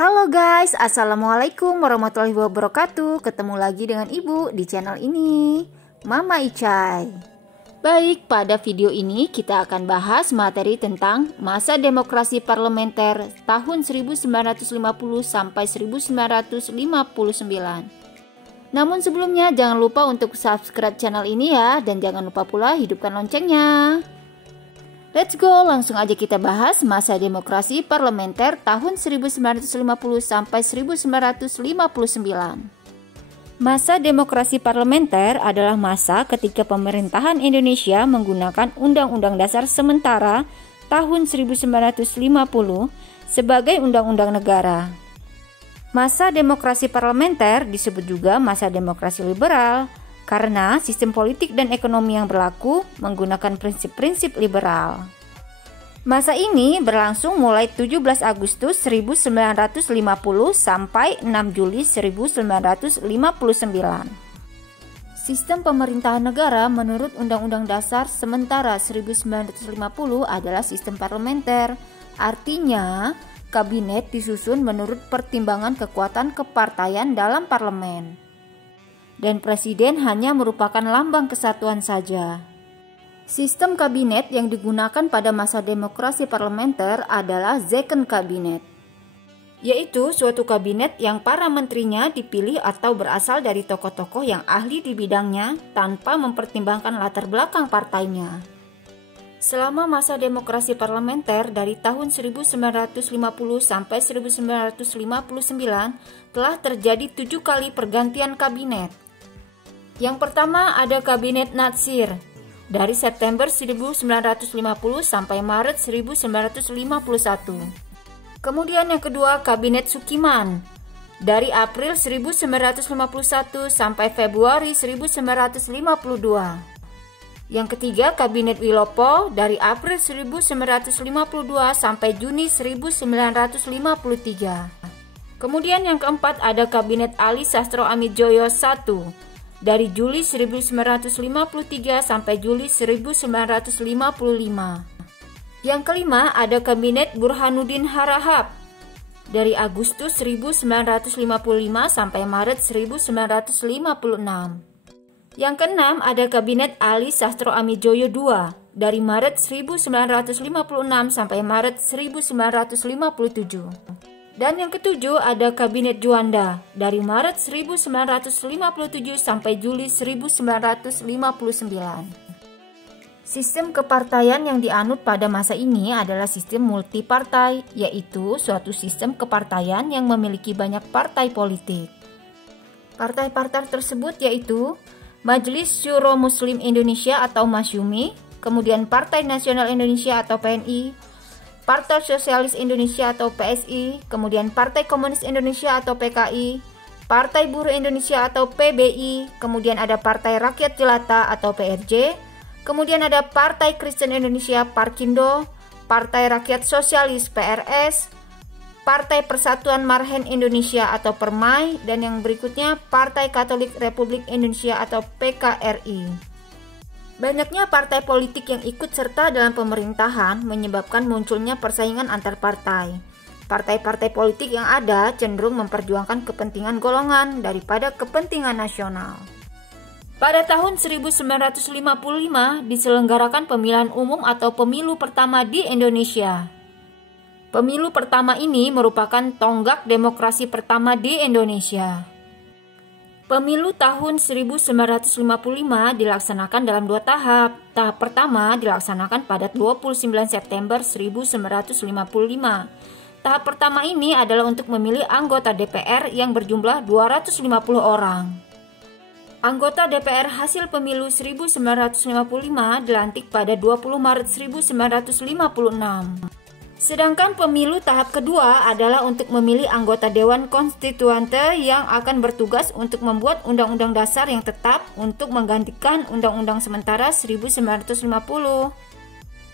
Halo guys, Assalamualaikum warahmatullahi wabarakatuh. Ketemu lagi dengan Ibu di channel ini, Mama Icai. Baik, pada video ini kita akan bahas materi tentang masa demokrasi parlementer tahun 1950 sampai 1959. Namun sebelumnya jangan lupa untuk subscribe channel ini ya, dan jangan lupa pula hidupkan loncengnya. Let's go, langsung aja kita bahas masa demokrasi parlementer tahun 1950 sampai 1959. Masa demokrasi parlementer adalah masa ketika pemerintahan Indonesia menggunakan Undang-Undang Dasar sementara tahun 1950 sebagai undang-undang negara. Masa demokrasi parlementer disebut juga masa demokrasi liberal, karena sistem politik dan ekonomi yang berlaku menggunakan prinsip-prinsip liberal. Masa ini berlangsung mulai 17 Agustus 1950 sampai 6 Juli 1959. Sistem pemerintahan negara menurut Undang-Undang Dasar sementara 1950 adalah sistem parlementer. Artinya, kabinet disusun menurut pertimbangan kekuatan kepartaian dalam parlemen. Dan presiden hanya merupakan lambang kesatuan saja. Sistem kabinet yang digunakan pada masa demokrasi parlementer adalah Second Kabinet, yaitu suatu kabinet yang para menterinya dipilih atau berasal dari tokoh-tokoh yang ahli di bidangnya tanpa mempertimbangkan latar belakang partainya. Selama masa demokrasi parlementer dari tahun 1950 sampai 1959 telah terjadi 7 kali pergantian kabinet. Yang pertama ada Kabinet Natsir dari September 1950 sampai Maret 1951. Kemudian yang kedua Kabinet Sukiman dari April 1951 sampai Februari 1952. Yang ketiga Kabinet Wilopo dari April 1952 sampai Juni 1953. Kemudian yang keempat ada Kabinet Ali Sastro Amidjoyo I dari Juli 1953 sampai Juli 1955. Yang kelima ada Kabinet Burhanuddin Harahap dari Agustus 1955 sampai Maret 1956. Yang keenam ada Kabinet Ali Sastro Amidjoyo II dari Maret 1956 sampai Maret 1957. Dan yang ketujuh ada Kabinet Juanda dari Maret 1957 sampai Juli 1959. Sistem kepartaian yang dianut pada masa ini adalah sistem multipartai, yaitu suatu sistem kepartaian yang memiliki banyak partai politik. Partai-partai tersebut yaitu Majelis Syuro Muslim Indonesia atau Masyumi, kemudian Partai Nasional Indonesia atau PNI, Partai Sosialis Indonesia atau PSI, kemudian Partai Komunis Indonesia atau PKI, Partai Buruh Indonesia atau PBI, kemudian ada Partai Rakyat Jelata atau PRJ, kemudian ada Partai Kristen Indonesia Parkindo, Partai Rakyat Sosialis PRS, Partai Persatuan Marhen Indonesia atau Permai, dan yang berikutnya Partai Katolik Republik Indonesia atau PKRI. Banyaknya partai politik yang ikut serta dalam pemerintahan menyebabkan munculnya persaingan antar partai. Partai-partai politik yang ada cenderung memperjuangkan kepentingan golongan daripada kepentingan nasional. Pada tahun 1955 diselenggarakan pemilihan umum atau pemilu pertama di Indonesia. Pemilu pertama ini merupakan tonggak demokrasi pertama di Indonesia. Pemilu tahun 1955 dilaksanakan dalam 2 tahap. Tahap pertama dilaksanakan pada 29 September 1955. Tahap pertama ini adalah untuk memilih anggota DPR yang berjumlah 250 orang. Anggota DPR hasil pemilu 1955 dilantik pada 20 Maret 1956. Sedangkan pemilu tahap kedua adalah untuk memilih anggota Dewan Konstituante yang akan bertugas untuk membuat undang-undang dasar yang tetap untuk menggantikan undang-undang sementara 1950.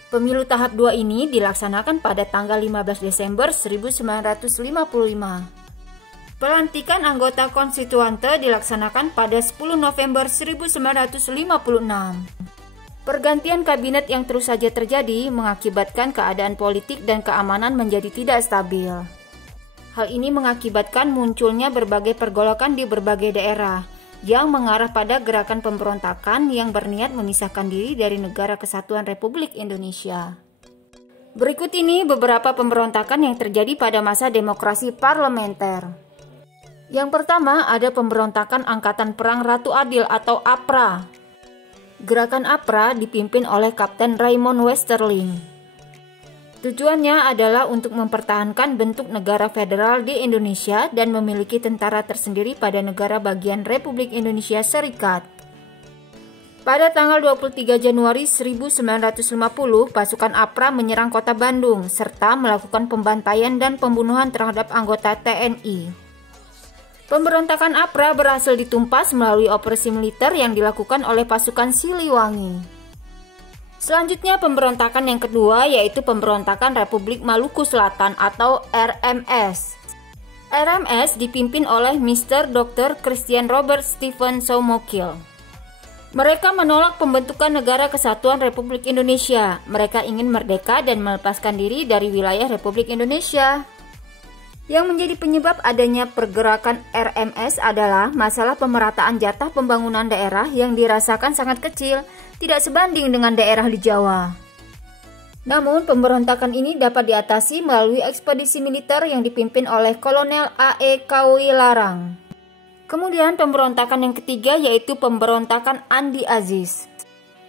Pemilu tahap 2 ini dilaksanakan pada tanggal 15 Desember 1955. Pelantikan anggota konstituante dilaksanakan pada 10 November 1956. Pergantian kabinet yang terus saja terjadi mengakibatkan keadaan politik dan keamanan menjadi tidak stabil. Hal ini mengakibatkan munculnya berbagai pergolakan di berbagai daerah yang mengarah pada gerakan pemberontakan yang berniat memisahkan diri dari Negara Kesatuan Republik Indonesia. Berikut ini beberapa pemberontakan yang terjadi pada masa demokrasi parlementer. Yang pertama ada pemberontakan Angkatan Perang Ratu Adil atau APRA. Gerakan APRA dipimpin oleh Kapten Raymond Westerling. Tujuannya adalah untuk mempertahankan bentuk negara federal di Indonesia dan memiliki tentara tersendiri pada negara bagian Republik Indonesia Serikat. Pada tanggal 23 Januari 1950, pasukan APRA menyerang kota Bandung serta melakukan pembantaian dan pembunuhan terhadap anggota TNI. Pemberontakan APRA berhasil ditumpas melalui operasi militer yang dilakukan oleh pasukan Siliwangi. Selanjutnya pemberontakan yang kedua yaitu pemberontakan Republik Maluku Selatan atau RMS. RMS dipimpin oleh Mr. Dr. Christian Robert Stephen Soumokil. Mereka menolak pembentukan Negara Kesatuan Republik Indonesia. Mereka ingin merdeka dan melepaskan diri dari wilayah Republik Indonesia. Yang menjadi penyebab adanya pergerakan RMS adalah masalah pemerataan jatah pembangunan daerah yang dirasakan sangat kecil, tidak sebanding dengan daerah di Jawa. Namun, pemberontakan ini dapat diatasi melalui ekspedisi militer yang dipimpin oleh Kolonel A.E. Kawilarang. Kemudian pemberontakan yang ketiga yaitu pemberontakan Andi Aziz.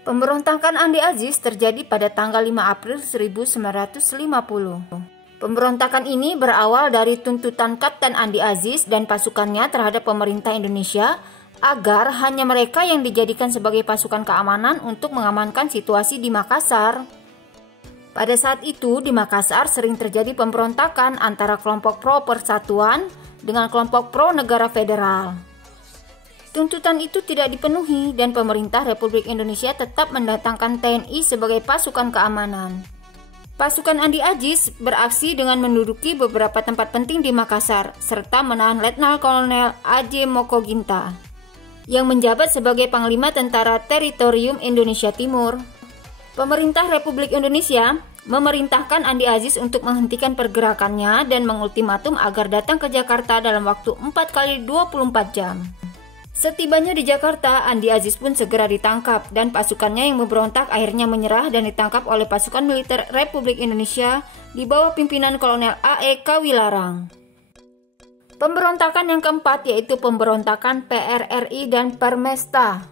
Pemberontakan Andi Aziz terjadi pada tanggal 5 April 1950. Pemberontakan ini berawal dari tuntutan Kapten Andi Aziz dan pasukannya terhadap pemerintah Indonesia agar hanya mereka yang dijadikan sebagai pasukan keamanan untuk mengamankan situasi di Makassar. Pada saat itu di Makassar sering terjadi pemberontakan antara kelompok pro persatuan dengan kelompok pro negara federal. Tuntutan itu tidak dipenuhi dan pemerintah Republik Indonesia tetap mendatangkan TNI sebagai pasukan keamanan. Pasukan Andi Aziz beraksi dengan menduduki beberapa tempat penting di Makassar, serta menahan Letnan Kolonel A.J. Mokoginta, yang menjabat sebagai Panglima Tentara Teritorium Indonesia Timur. Pemerintah Republik Indonesia memerintahkan Andi Aziz untuk menghentikan pergerakannya dan mengultimatum agar datang ke Jakarta dalam waktu 4 kali 24 jam. Setibanya di Jakarta, Andi Aziz pun segera ditangkap dan pasukannya yang memberontak akhirnya menyerah dan ditangkap oleh pasukan militer Republik Indonesia di bawah pimpinan Kolonel A.E. Kawilarang. Pemberontakan yang keempat yaitu pemberontakan PRRI dan Permesta.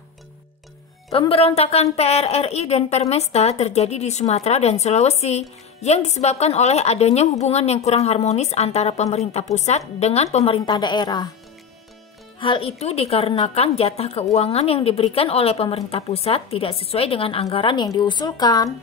Pemberontakan PRRI dan Permesta terjadi di Sumatera dan Sulawesi yang disebabkan oleh adanya hubungan yang kurang harmonis antara pemerintah pusat dengan pemerintah daerah. Hal itu dikarenakan jatah keuangan yang diberikan oleh pemerintah pusat tidak sesuai dengan anggaran yang diusulkan.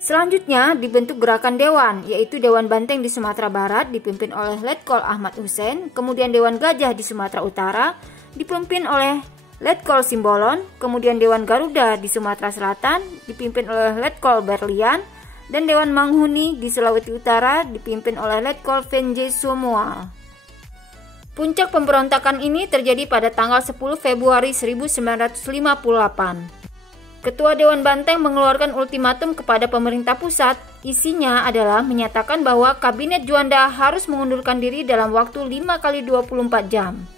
Selanjutnya dibentuk gerakan dewan, yaitu Dewan Banteng di Sumatera Barat dipimpin oleh Letkol Ahmad Hussein, kemudian Dewan Gajah di Sumatera Utara dipimpin oleh Letkol Simbolon, kemudian Dewan Garuda di Sumatera Selatan dipimpin oleh Letkol Berlian, dan Dewan Manghuni di Sulawesi Utara dipimpin oleh Letkol Venje Somoa. Puncak pemberontakan ini terjadi pada tanggal 10 Februari 1958. Ketua Dewan Banteng mengeluarkan ultimatum kepada pemerintah pusat. Isinya adalah menyatakan bahwa Kabinet Juanda harus mengundurkan diri dalam waktu 5 kali 24 jam.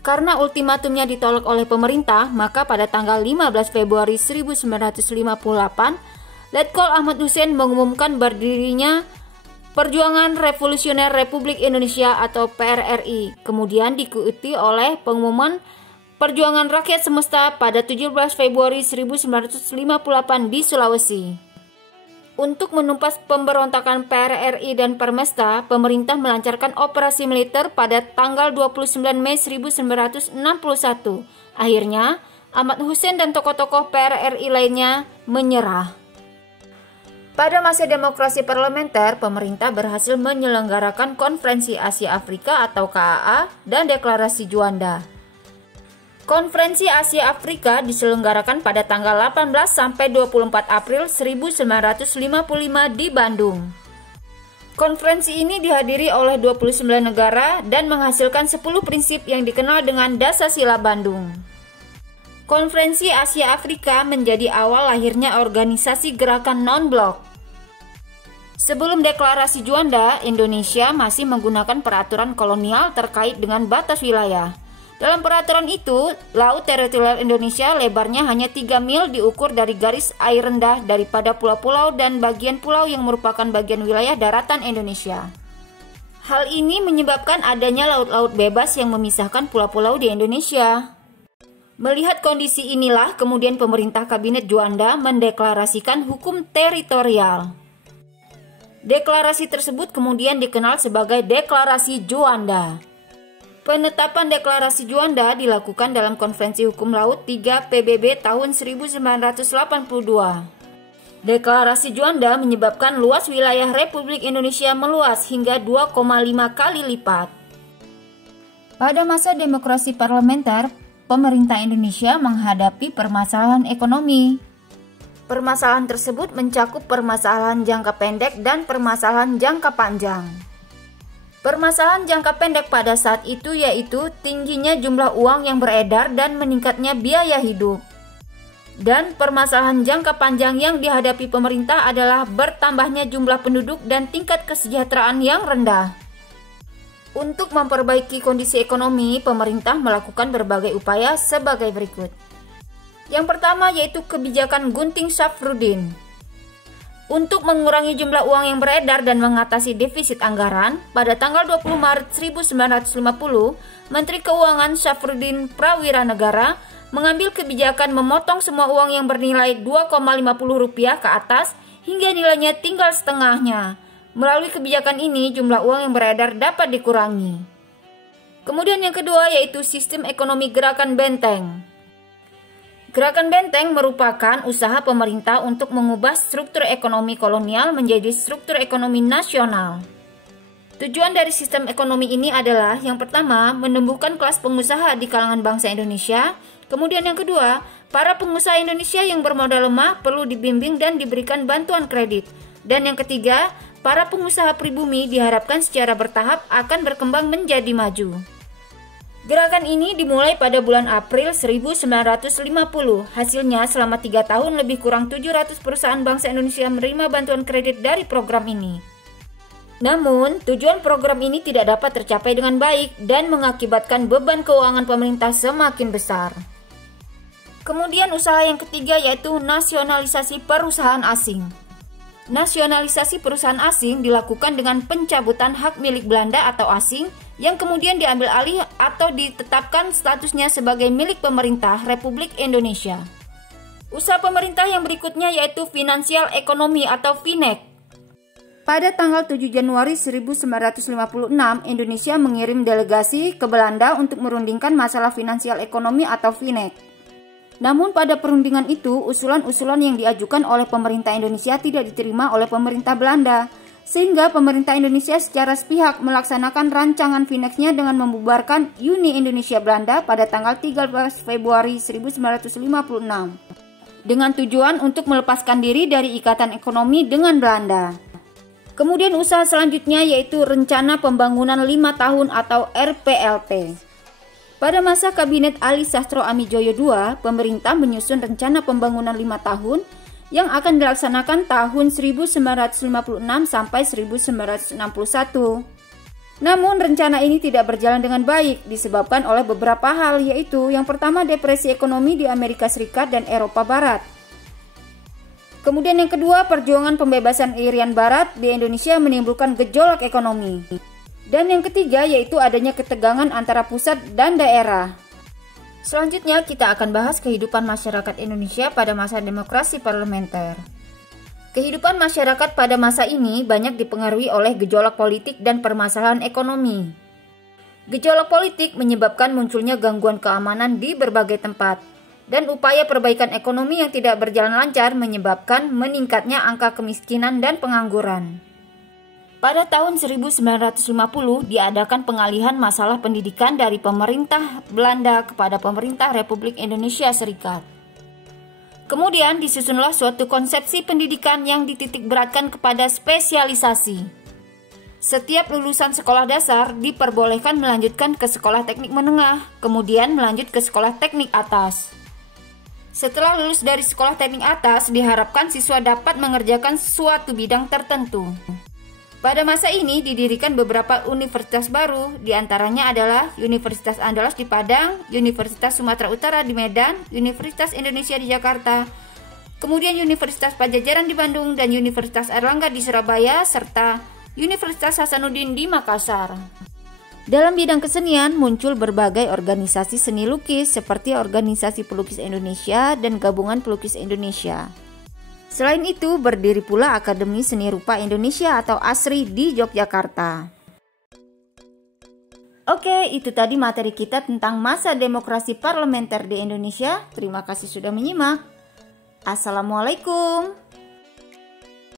Karena ultimatumnya ditolak oleh pemerintah, maka pada tanggal 15 Februari 1958, Letkol Ahmad Hussein mengumumkan berdirinya Perjuangan Revolusioner Republik Indonesia atau PRRI, kemudian diikuti oleh pengumuman Perjuangan Rakyat Semesta pada 17 Februari 1958 di Sulawesi. Untuk menumpas pemberontakan PRRI dan Permesta, pemerintah melancarkan operasi militer pada tanggal 29 Mei 1961. Akhirnya, Ahmad Hussein dan tokoh-tokoh PRRI lainnya menyerah. Pada masa demokrasi parlementer, pemerintah berhasil menyelenggarakan Konferensi Asia Afrika atau KAA dan Deklarasi Juanda. Konferensi Asia Afrika diselenggarakan pada tanggal 18 sampai 24 April 1955 di Bandung. Konferensi ini dihadiri oleh 29 negara dan menghasilkan 10 prinsip yang dikenal dengan Dasasila Bandung. Konferensi Asia Afrika menjadi awal lahirnya organisasi gerakan non-blok. Sebelum deklarasi Juanda, Indonesia masih menggunakan peraturan kolonial terkait dengan batas wilayah. Dalam peraturan itu, laut teritorial Indonesia lebarnya hanya 3 mil diukur dari garis air rendah daripada pulau-pulau dan bagian pulau yang merupakan bagian wilayah daratan Indonesia. Hal ini menyebabkan adanya laut-laut bebas yang memisahkan pulau-pulau di Indonesia. Melihat kondisi inilah, kemudian pemerintah Kabinet Juanda mendeklarasikan hukum teritorial. Deklarasi tersebut kemudian dikenal sebagai Deklarasi Juanda. Penetapan Deklarasi Juanda dilakukan dalam Konvensi Hukum Laut 3 PBB tahun 1982. Deklarasi Juanda menyebabkan luas wilayah Republik Indonesia meluas hingga 2,5 kali lipat. Pada masa demokrasi parlementer, pemerintah Indonesia menghadapi permasalahan ekonomi. Permasalahan tersebut mencakup permasalahan jangka pendek dan permasalahan jangka panjang. Permasalahan jangka pendek pada saat itu yaitu tingginya jumlah uang yang beredar dan meningkatnya biaya hidup. Dan permasalahan jangka panjang yang dihadapi pemerintah adalah bertambahnya jumlah penduduk dan tingkat kesejahteraan yang rendah. Untuk memperbaiki kondisi ekonomi, pemerintah melakukan berbagai upaya sebagai berikut. Yang pertama yaitu kebijakan Gunting Safruddin. Untuk mengurangi jumlah uang yang beredar dan mengatasi defisit anggaran, pada tanggal 20 Maret 1950, Menteri Keuangan Safruddin Prawiranegara mengambil kebijakan memotong semua uang yang bernilai Rp2,50 ke atas hingga nilainya tinggal setengahnya. Melalui kebijakan ini, jumlah uang yang beredar dapat dikurangi. Kemudian yang kedua yaitu sistem ekonomi gerakan benteng. Gerakan benteng merupakan usaha pemerintah untuk mengubah struktur ekonomi kolonial menjadi struktur ekonomi nasional. Tujuan dari sistem ekonomi ini adalah yang pertama, menumbuhkan kelas pengusaha di kalangan bangsa Indonesia. Kemudian yang kedua, para pengusaha Indonesia yang bermodal lemah perlu dibimbing dan diberikan bantuan kredit. Dan yang ketiga, para pengusaha pribumi diharapkan secara bertahap akan berkembang menjadi maju. Gerakan ini dimulai pada bulan April 1950. Hasilnya selama 3 tahun lebih kurang 700 perusahaan bangsa Indonesia menerima bantuan kredit dari program ini. Namun, tujuan program ini tidak dapat tercapai dengan baik dan mengakibatkan beban keuangan pemerintah semakin besar. Kemudian usaha yang ketiga yaitu nasionalisasi perusahaan asing. Nasionalisasi perusahaan asing dilakukan dengan pencabutan hak milik Belanda atau asing yang kemudian diambil alih atau ditetapkan statusnya sebagai milik pemerintah Republik Indonesia. Usaha pemerintah yang berikutnya yaitu finansial ekonomi atau FINEK. Pada tanggal 7 Januari 1956, Indonesia mengirim delegasi ke Belanda untuk merundingkan masalah finansial ekonomi atau FINEK. Namun pada perundingan itu, usulan-usulan yang diajukan oleh pemerintah Indonesia tidak diterima oleh pemerintah Belanda, sehingga pemerintah Indonesia secara sepihak melaksanakan rancangan FINEK-nya dengan membubarkan Uni Indonesia Belanda pada tanggal 13 Februari 1956, dengan tujuan untuk melepaskan diri dari ikatan ekonomi dengan Belanda. Kemudian usaha selanjutnya yaitu Rencana Pembangunan 5 Tahun atau RPLT. Pada masa Kabinet Ali Sastro Amijoyo II, pemerintah menyusun rencana pembangunan 5 tahun yang akan dilaksanakan tahun 1956 sampai 1961. Namun rencana ini tidak berjalan dengan baik disebabkan oleh beberapa hal, yaitu yang pertama depresi ekonomi di Amerika Serikat dan Eropa Barat. Kemudian yang kedua, perjuangan pembebasan Irian Barat di Indonesia menimbulkan gejolak ekonomi. Dan yang ketiga yaitu adanya ketegangan antara pusat dan daerah. Selanjutnya kita akan bahas kehidupan masyarakat Indonesia pada masa demokrasi parlementer. Kehidupan masyarakat pada masa ini banyak dipengaruhi oleh gejolak politik dan permasalahan ekonomi. Gejolak politik menyebabkan munculnya gangguan keamanan di berbagai tempat, dan upaya perbaikan ekonomi yang tidak berjalan lancar menyebabkan meningkatnya angka kemiskinan dan pengangguran. Pada tahun 1950 diadakan pengalihan masalah pendidikan dari pemerintah Belanda kepada pemerintah Republik Indonesia Serikat. Kemudian disusunlah suatu konsepsi pendidikan yang dititikberatkan kepada spesialisasi. Setiap lulusan sekolah dasar diperbolehkan melanjutkan ke sekolah teknik menengah, kemudian melanjut ke sekolah teknik atas. Setelah lulus dari sekolah teknik atas, diharapkan siswa dapat mengerjakan suatu bidang tertentu. Pada masa ini didirikan beberapa universitas baru, diantaranya adalah Universitas Andalas di Padang, Universitas Sumatera Utara di Medan, Universitas Indonesia di Jakarta, kemudian Universitas Padjadjaran di Bandung dan Universitas Airlangga di Surabaya, serta Universitas Hasanuddin di Makassar. Dalam bidang kesenian muncul berbagai organisasi seni lukis seperti Organisasi Pelukis Indonesia dan Gabungan Pelukis Indonesia. Selain itu berdiri pula Akademi Seni Rupa Indonesia atau ASRI di Yogyakarta. Oke, itu tadi materi kita tentang masa demokrasi parlementer di Indonesia. Terima kasih sudah menyimak. Assalamualaikum.